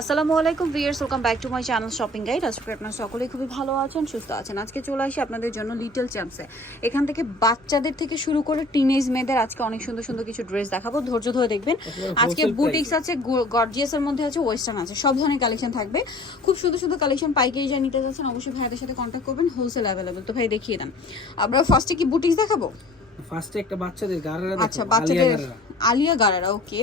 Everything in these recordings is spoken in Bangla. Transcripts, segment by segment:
আসসালামু আলাইকুম viewers welcome back to my channel shopping guide. আজকে আপনারা সকলেই খুবই ভালো আছেন সুস্থ আছেন। আজকে চলে আসি আপনাদের জন্য লিটল চ্যাম্পসে। এখান থেকে বাচ্চাদের থেকে শুরু করে টিনেজ মেয়েদের আজকে অনেক সুন্দর সুন্দর কিছু ড্রেস দেখাবো। ধৈর্য ধরে দেখবেন আজকে বুটিক্স আছে গর্জিয়াসের মধ্যে আছে ওয়েস্টার্ন আছে সব ধরনের কালেকশন থাকবে। খুব সুন্দর সুন্দর কালেকশন পাইকারি যা নিতে যাচ্ছেন অবশ্যই ভাইদের সাথে কন্ট্যাক্ট করবেন হোলসেল অ্যাভেলেবেল তো ভাই দেখিয়ে দেন। আমরা ফার্স্টে কি বুটিক্স দেখাবো? ফার্স্টে একটা বাচ্চাদের গাড়ারা আচ্ছা বাচ্চাদের আলিয়া গারারা। ওকে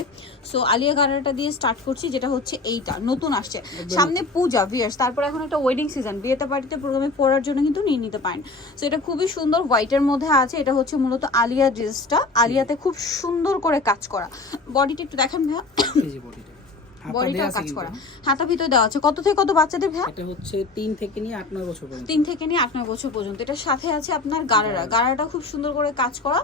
সো আলিয়া গারারাটা দিয়ে স্টার্ট করছি যেটা হচ্ছে এইটা নতুন আসছে। সামনে পূজা ভিয়ার্স তারপর এখন একটা ওয়েডিং সিজন বিয়েতে বাড়িতে প্রোগ্রামে পড়ার জন্য কিন্তু নিয়ে নিতে পারেন। সো এটা খুবই সুন্দর হোয়াইটের মধ্যে আছে এটা হচ্ছে মূলত আলিয়া ড্রেসটা আলিয়াতে খুব সুন্দর করে কাজ করা। বডিটা একটু দেখেন ভাইয়া। বডিটাও কাজ করা। হাতা ভিতরে দেওয়া আছে। কত থেকে কত বাচ্চাদের এটা হচ্ছে তিন থেকে নিয়ে আট নয় বছর পর্যন্ত। তিন থেকে নিয়ে আট নয় বছর পর্যন্ত। এটার সাথে আছে আপনার গারারা। খুব সুন্দর করে কাজ করা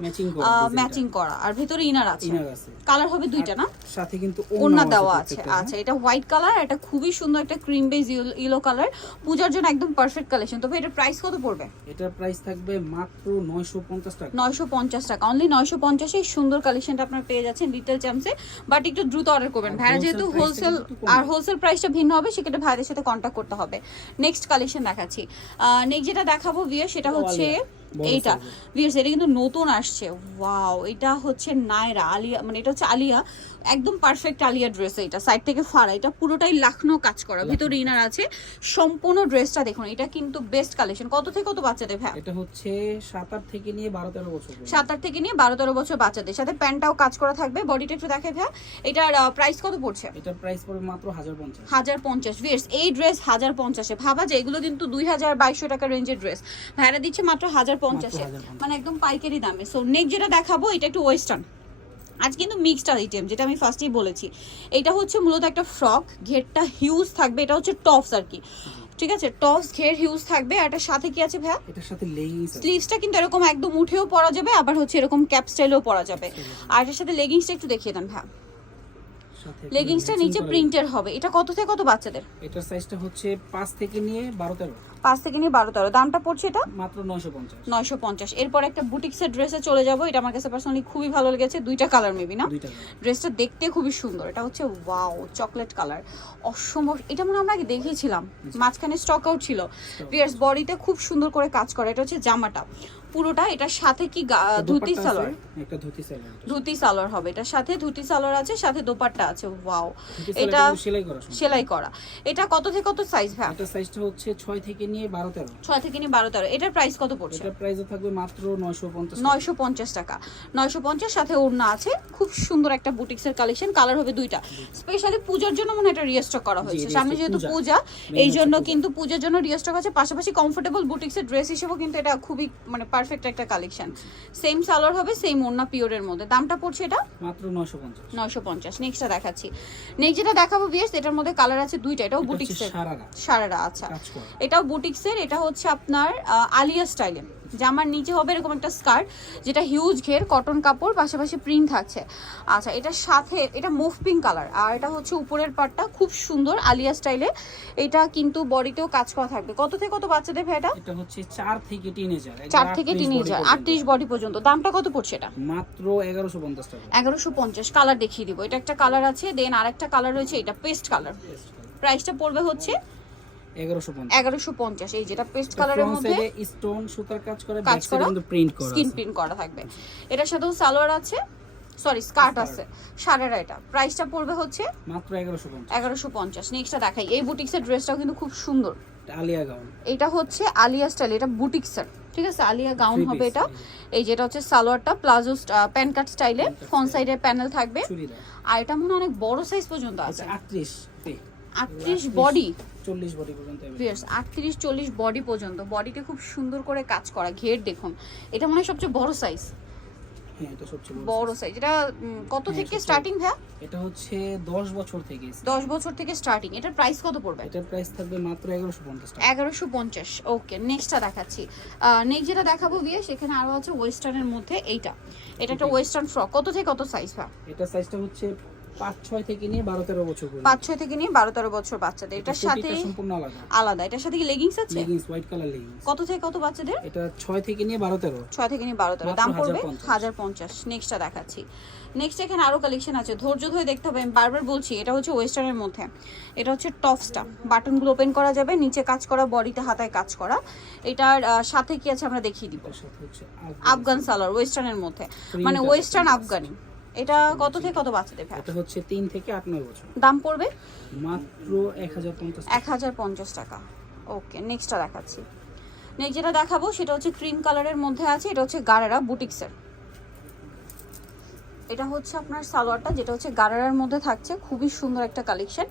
ম্যাচিং করা আর ভিতরে ইনার আছে। ইনার আছে। কালার হবে দুইটা না? সাথে কিন্তু ওড়না দেওয়া আছে। আচ্ছা এটা হোয়াইট কালার এটা খুবই সুন্দর একটা ক্রিম বেজ ইয়েলো কালার পূজার জন্য একদম পারফেক্ট কালেকশন তবে এটার প্রাইস কত পড়বে? এটার প্রাইস থাকবে মাত্র 950 টাকা। নয়শো পঞ্চাশ টাকা। অনলি নয়শো পঞ্চাশে এই সুন্দর কালেকশনটা আপনার পেয়ে যাচ্ছেন লিটল চ্যাম্পসে বাট একটু দ্রুত অর্ডার করবেন। ভাইরা যেহেতু টা হোলসেল আর হোলসেল প্রাইসটা ভিন্ন হবে সেক্ষেত্রে ভাইদের সাথে কন্ট্যাক্ট করতে হবে। নেক্সট কালেকশন দেখাচ্ছি। নেক্সট যেটা দেখাবো বিয়ে সেটা হচ্ছে এইটা। এর। এটা কিন্তু নতুন আসছে। ওয়াও এটা হচ্ছে নায়রা আলিয়া মানে এটা হচ্ছে আলিয়া একদম পারফেক্ট আলিয়া ড্রেস এটা সাইড থেকে ফাড়া এটা পুরোটাই লাখনো কাজ করা। ভিতরে ইনার আছে। সম্পূর্ণ ড্রেসটা দেখুন এটা কিন্তু বেস্ট কালেকশন কত থেকে কত বাচ্চাদের ভাই? এটা হচ্ছে সাত আট থেকে নিয়ে বারো তেরো বছর পর্যন্ত। সাত আট থেকে নিয়ে বারো তেরো বছর বাচ্চাদের। সাথে প্যান্টটাও কাজ করা থাকবে। বডিটা একটু দেখে ভাই এটার প্রাইস কত পড়ছে? এটার প্রাইস পড়বে মাত্র হাজার পঞ্চাশ। হাজার পঞ্চাশ। ভিয়ার্স এই ড্রেস হাজার পঞ্চাশে। ভাবা যে এগুলো কিন্তু দুই হাজার বাইশশো টাকা রেঞ্জের ড্রেস ভাইরা দিচ্ছে মাত্র হাজার পঞ্চাশে মানে একদম পাইকারি দামে। সো নেক্সট যেটা দেখাবো এটা একটু ওয়েস্টার্ন আজ কিন্তু মিক্সড আইটেম যেটা আমি ফার্স্টেই বলেছি। এটা হচ্ছে মূলত একটা ফ্রক ঘেরটা হিউজ থাকবে এটা হচ্ছে টপস আর কি। ঠিক আছে? টপস ঘের হিউজ থাকবে আর এটার সাথে কি আছে ভাইয়া? এটার সাথে লেগিংস স্লিভসটা কিন্তু এরকম একদম উঠেও পরা যাবে আবার হচ্ছে এরকম ক্যাপ স্টাইলেও পরা যাবে। আর এটার সাথে লেগিংসটা একটু দেখিয়ে দেন ভাইয়া। লেগিংসটা নিচে প্রিন্টের হবে। এটা কত থেকে কত বাচ্চাদের? এটার সাইজটা হচ্ছে পাঁচ থেকে নিয়ে বারো তেরো। পাঁচ থেকে নিয়ে বারো তেরো। দামটা পড়ছে এটা? মাত্র নয়শো পঞ্চাশ। নয়শো পঞ্চাশ। এরপর একটা বুটিক্সের ড্রেসে চলে যাব। এটা আমার কাছে পার্সোনালি খুবই ভালো লেগেছে। দুইটা কালার মেবি না? ড্রেসটা দেখতে খুবই সুন্দর। এটা হচ্ছে ওয়াও চকলেট কালার অসম্ভব। এটা মনে আমরা আগে দেখিয়েছিলাম। মাঝখানে স্টক আউট ছিল। পিয়ার্স বডিতে খুব সুন্দর করে কাজ করে। এটা হচ্ছে জামাটা। পুরোটা এটার সাথে কি ধুতি সালোয়ার? একটা ধুতি সালোয়ার ধুতি সালোয়ার হবে এটার সাথে ধুতি সালোয়ার আছে সাথে দোপাট্টা আছে ওয়াও। এটা সেলাই করা সেলাই করা। এটা কত থেকে কত সাইজ ভাই? এটার সাইজটা হচ্ছে ছয় থেকে নিয়ে বারো তেরো। ছয় থেকে নিয়ে বারো তেরো। এটার প্রাইস কত পড়ছে? এটার প্রাইসও থাকবে মাত্র নয়শো পঞ্চাশ নয়শো পঞ্চাশ টাকা। নয়শো পঞ্চাশ সাথে ওড়না আছে। খুব সুন্দর একটা বুটিক্সের কালেকশন কালার হবে দুইটা। স্পেশালি পূজার জন্য মনে হয় এটা রিস্টক করা হয়েছে। সামনে যেহেতু পূজা। পূজা এই জন্য কিন্তু পূজার জন্য রিস্টক আছে। পাশাপাশি কমফোর্টেবল বুটিক্সের ড্রেস হিসেবেও কিন্তু এটা খুবই মানে পারফেক্ট একটা কালেকশন সেম সালোয়ার হবে সেম ওড়না পিওরের মধ্যে। দামটা পড়ছে এটা? মাত্র নয়শো পঞ্চাশ। নয়শো পঞ্চাশ। নেক্সটটা দেখাচ্ছি। নেক্সট যেটা দেখাবো বিয়েস এটার মধ্যে কালার আছে দুইটা। এটাও বুটিক্সের সারারা। আচ্ছা। এটাও বুটিক্সের এটা হচ্ছে আপনার আলিয়া স্টাইলে জামার নিচে হবে এরকম একটা স্কার্ট যেটা হিউজ ঘের কটন কাপড় পাশাপাশি প্রিন্ট থাকছে। আচ্ছা এটার সাথে এটা মুভ পিঙ্ক কালার আর এটা হচ্ছে উপরের পার্টটা খুব সুন্দর আলিয়া স্টাইলে এটা কিন্তু বডিতেও কাজ করা থাকবে। কত থেকে কত বাচ্চাদের ভাই এটা? এটা হচ্ছে চার থেকে তিন হাজার চার থেকে তিন হাজার আটত্রিশ বডি পর্যন্ত। দামটা কত পড়ছে এটা? মাত্র এগারোশো পঞ্চাশ টাকা। এগারোশো পঞ্চাশ কালার দেখিয়ে দিব। এটা একটা কালার আছে দেন আরেকটা কালার রয়েছে এটা পেস্ট কালার প্রাইসটা পড়বে হচ্ছে এগারোশো পঞ্চাশ। এগারোশো পঞ্চাশ এই যেটা পেস্ট কালারের মধ্যে স্টোন সুতার কাজ করে কাজ করা, প্রিন্ট করা স্কিন প্রিন্ট করা থাকবে। এটার সাথেও সালোয়ার আছে সরি স্কার্ট আছে সাড়েরা এটা। প্রাইসটা পড়বে হচ্ছে মাত্র এগারোশো পঞ্চাশ। এগারোশো পঞ্চাশ। নেক্সটটা দেখাই এই বুটিক্সের ড্রেসটাও কিন্তু খুব সুন্দর। আলিয়া গাউন এটা হচ্ছে আলিয়া স্টাইল এটা বুটিক্সের ঠিক আছে? আলিয়া গাউন হবে এটা। এই যেটা হচ্ছে সালোয়ারটা প্লাজো প্যান কাট স্টাইলে ফ্রন্ট সাইডে প্যানেল থাকবে। আর এটা মনে হয় অনেক বড় সাইজ পর্যন্ত আছে। আচ্ছা আটত্রিশ বডি চল্লিশ বডি পর্যন্ত আটত্রিশ চল্লিশ বডি পর্যন্ত। বডিতে খুব সুন্দর করে কাজ করা ঘের দেখুন। এটা মনে হয় সবচেয়ে বড় সাইজ হ্যাঁ এটা সবচেয়ে বড় বড় সাইজ এটা কত হ্যাঁ, থেকে স্টার্টিং হ্যাঁ এটা হচ্ছে দশ বছর থেকে দশ বছর থেকে স্টার্টিং এটার প্রাইস কত পড়বে? এটার প্রাইস থাকবে মাত্র এগারোশো পঞ্চাশ টাকা। এগারোশো পঞ্চাশ। ওকে নেক্সটটা দেখাচ্ছি। নেক্সট যেটা দেখাবো বিয়ে সেখানে আরও আছে ওয়েস্টার্নের মধ্যে এইটা। এটা একটা ওয়েস্টার্ন ফ্রক কত থেকে কত সাইজ ভা এটা সাইজটা হচ্ছে পাঁচ ছয় থেকে নিয়ে বারো তেরো বছর পাঁচ ছয় থেকে নিয়ে বারো তেরো বছর বাচ্চাদের। এটার সাথে সম্পূর্ণ আলাদা। আলাদা। এটার সাথে কি লেগিংস আছে? লেগিংস হোয়াইট কালার লেগিংস কত থেকে কত বাচ্চাদের? এটা ছয় থেকে নিয়ে বারো তেরো। ছয় থেকে নিয়ে বারো তেরো। দাম পড়বে? হাজার পঞ্চাশ। নেক্সটটা দেখাচ্ছি। নেক্সট এখানে আরও কালেকশন আছে। ধৈর্য ধরে দেখতে হবে। আমি বারবার বলছি এটা হচ্ছে ওয়েস্টার্নের মধ্যে। এটা হচ্ছে টপসটা বাটনগুলো ওপেন করা যাবে। নিচে কাজ করা বডিতে হাতায় কাজ করা। এটার সাথে কি আছে আমরা দেখিয়ে দিব। আফগান সালোয়ার ওয়েস্টার্নের মধ্যে। মানে ওয়েস্টার্ন আফগানি এটা কত থেকে কত বাচ্চাদের এটা হচ্ছে তিন থেকে আট নয় বছর। দাম পড়বে? মাত্র এক হাজার পঞ্চাশ এক হাজার পঞ্চাশ টাকা। ওকে নেক্সটটা দেখাচ্ছি। নেক্সট যেটা দেখাবো সেটা হচ্ছে ক্রিম কালারের মধ্যে আছে এটা হচ্ছে গারেরা বুটিক্সের। এটা হচ্ছে আপনার সালোয়ারটা যেটা হচ্ছে গারারার মধ্যে থাকছে। খুবই সুন্দর একটা কালেকশন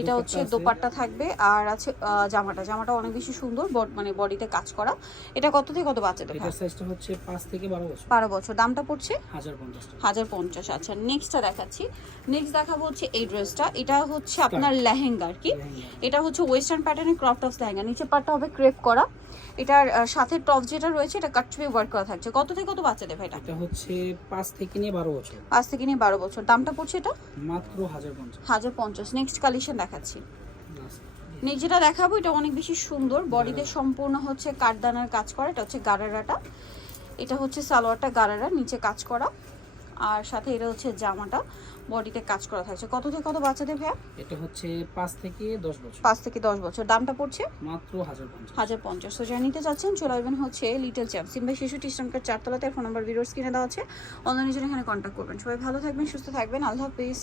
এটা হচ্ছে দোপাট্টা থাকবে আর আছে জামাটা। জামাটা অনেক বেশি সুন্দর মানে বডিতে কাজ করা। এটা কত থেকে কত বাচ্চাদের এটার সাইজটা হচ্ছে পাঁচ থেকে বারো বছর। বারো বছর। দামটা পড়ছে? হাজার পঞ্চাশ টাকা। হাজার পঞ্চাশ। আচ্ছা নেক্সটটা দেখাচ্ছি। নেক্সট দেখাবো হচ্ছে এই ড্রেসটা এটা হচ্ছে আপনার লেহেঙ্গা আর কি। এটা হচ্ছে ওয়েস্টার্ন প্যাটার্নের ক্রপ টপস লেহেঙ্গা। নিচে পাটটা হবে ক্রেপ করা। এটার সাথে টপ যেটা রয়েছে এটা কাটছবি ওয়ার্ক করা থাকছে। কত থেকে কত বাচ্চা দেবে এটা? এটা হচ্ছে পাঁচ থেকে নিয়ে বারো বছর। পাঁচ থেকে নিয়ে বারো বছর। দামটা পড়ছে এটা? মাত্র হাজার পঞ্চাশ। হাজার পঞ্চাশ। নেক্সট কালেকশন দেখাচ্ছি। নেক্সট যেটা দেখাবো এটা অনেক বেশি সুন্দর। বডিতে সম্পূর্ণ হচ্ছে কাঠদানার কাজ করা। এটা হচ্ছে গারারাটা। এটা হচ্ছে সালোয়ারটা গারারা নিচে কাজ করা। আর সাথে এটা হচ্ছে জামাটা। বডিতে কাজ করা থাকছে। কত থেকে কত বাচ্চাদের ভাইয়া? এটা হচ্ছে 5 থেকে দশ বছর। 5 থেকে দশ বছর। দামটা পড়ছে? মাত্র হাজার পঞ্চাশ। হাজার পঞ্চাশ। তো যারা নিতে চাচ্ছেন চলে আসবেন হচ্ছে লিটল চ্যাম্প সিম্বা শিশু টিশ্রমকার চারতলাতে ফোন নাম্বার ভিডিওর স্ক্রিনে দেওয়া আছে। অনলাইনের জন্য এখানে কন্ট্যাক্ট করবেন। সবাই ভালো থাকবেন সুস্থ থাকবেন। আল্লাহ হাফিজ।